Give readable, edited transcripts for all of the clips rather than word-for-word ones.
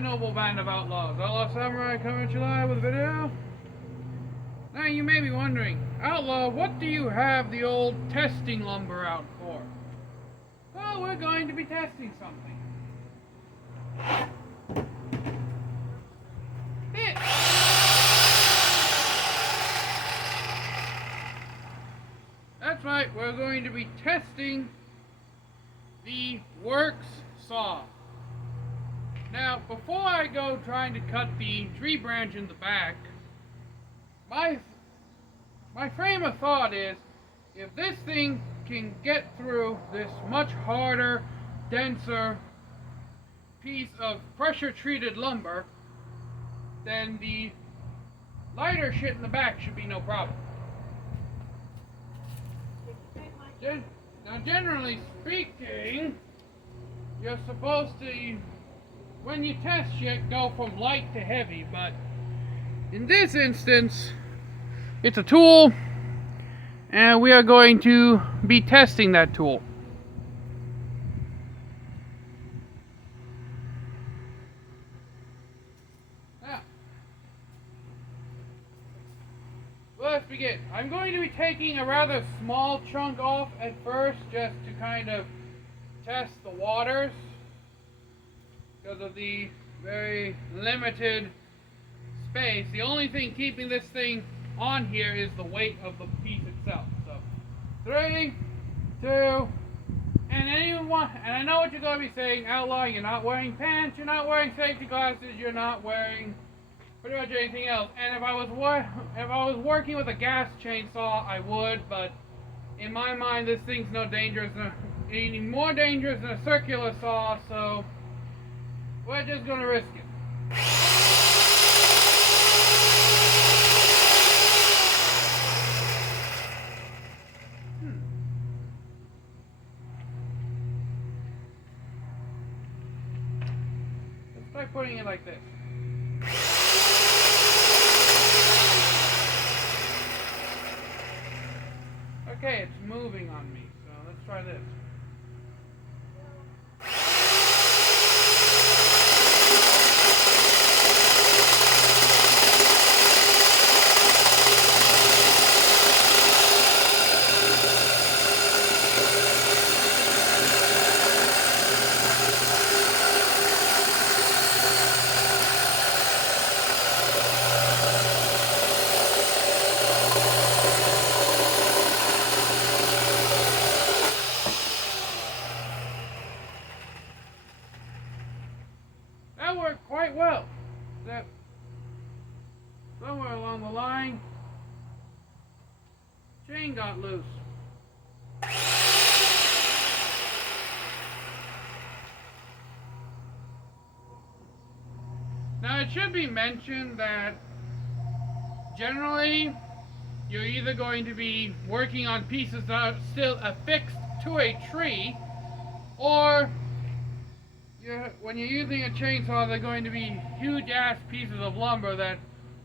noble band of outlaws. Outlaw Samurai coming at you live with a video. Now you may be wondering, Outlaw, what do you have the old testing lumber out for? Well, we're going to be testing something. It. That's right, we're going to be testing the worx saw. Now, before I go trying to cut the tree branch in the back, my frame of thought is, if this thing can get through this much harder, denser piece of pressure-treated lumber, then the lighter shit in the back should be no problem. Now, generally speaking, you're supposed to, when you test shit, go from light to heavy, but in this instance, it's a tool, and we are going to be testing that tool. Now, let's begin. I'm going to be taking a rather small chunk off at first, just to kind of test the waters, because of the very limited space. The only thing keeping this thing on here is the weight of the piece itself. So 3, 2, and anyone, and I know what you're going to be saying, Outlaw, you're not wearing pants, you're not wearing safety glasses, you're not wearing pretty much anything else. And if I was working with a gas chainsaw, I would, but in my mind, this thing's no dangerous, any more dangerous than a circular saw, so we're just gonna risk it. Let's try putting it like this. Okay, it's moving on me, so let's try this. That worked quite well, except somewhere along the line, chain got loose. Now it should be mentioned that generally you're either going to be working on pieces that are still affixed to a tree, or when you're using a chainsaw, they're going to be huge ass pieces of lumber that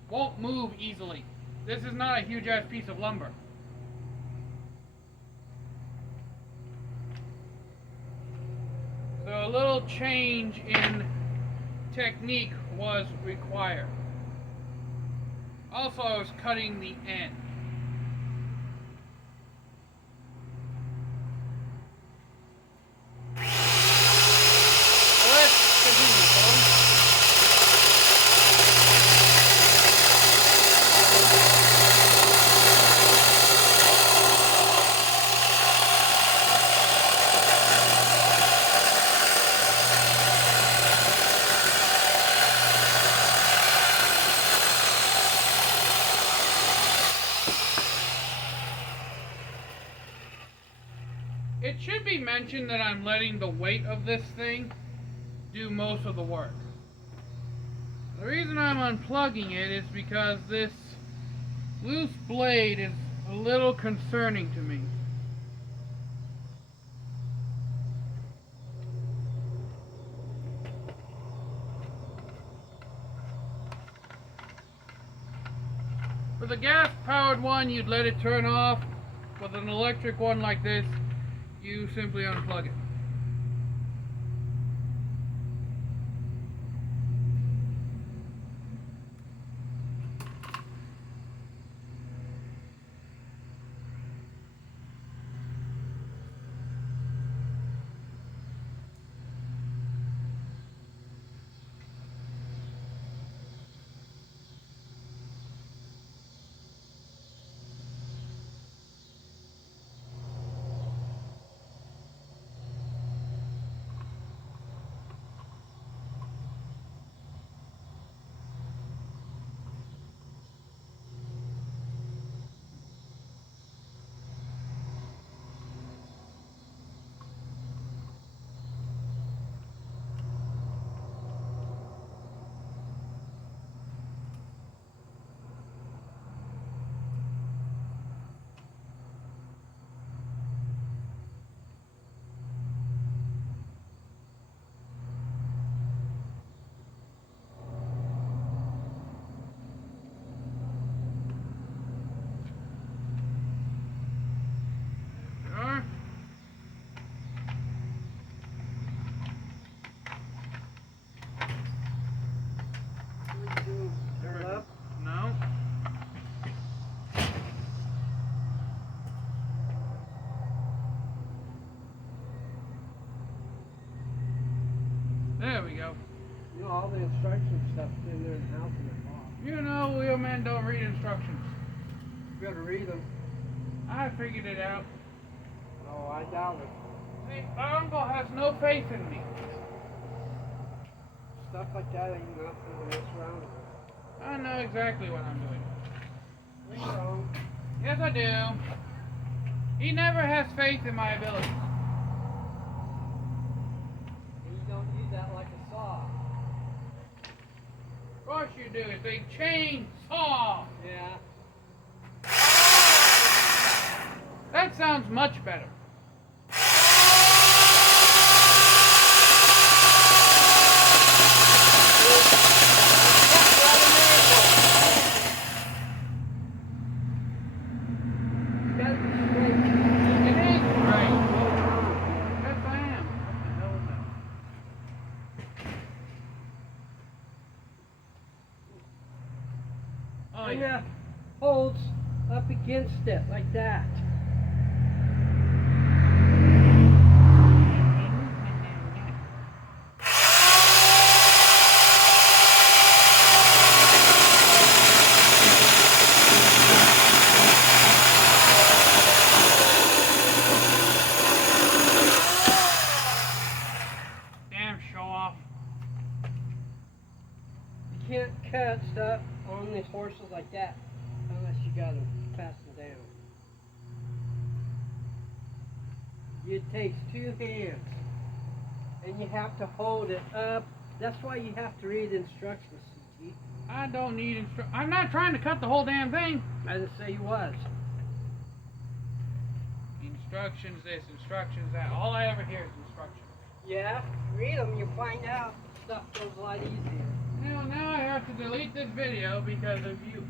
won't move easily. This is not a huge ass piece of lumber. So a little change in technique was required. Also, I was cutting the end. It should be mentioned that I'm letting the weight of this thing do most of the work. The reason I'm unplugging it is because this loose blade is a little concerning to me. With a gas-powered one, you'd let it turn off. With an electric one like this, you simply unplug it. There we go. You know, all the instruction stuff's in there and how to box. You know, wheelmen don't read instructions. You better read them. I figured it out. Oh, I doubt it. See, my uncle has no faith in me. Stuff like that ain't nothing to mess around with. I know exactly what I'm doing. You're wrong. Yes, I do. He never has faith in my abilities. And you don't use that like a saw. Of course you do. It's a chainsaw. Yeah. That sounds much better. You gotta be straight. It is right. Yes, I am. What the hell is that? Oh, And yeah. holds up against it like that. Damn show off. You can't cut stuff on these horses like that unless you got them fastened down. It takes two hands and you have to hold it up. That's why you have to read instructions, CG. I don't need I'm not trying to cut the whole damn thing. I didn't say you was. Instructions this, instructions that. All I ever hear is instructions. Yeah, read them, you'll find out stuff goes a lot easier. Now I have to delete this video because of you.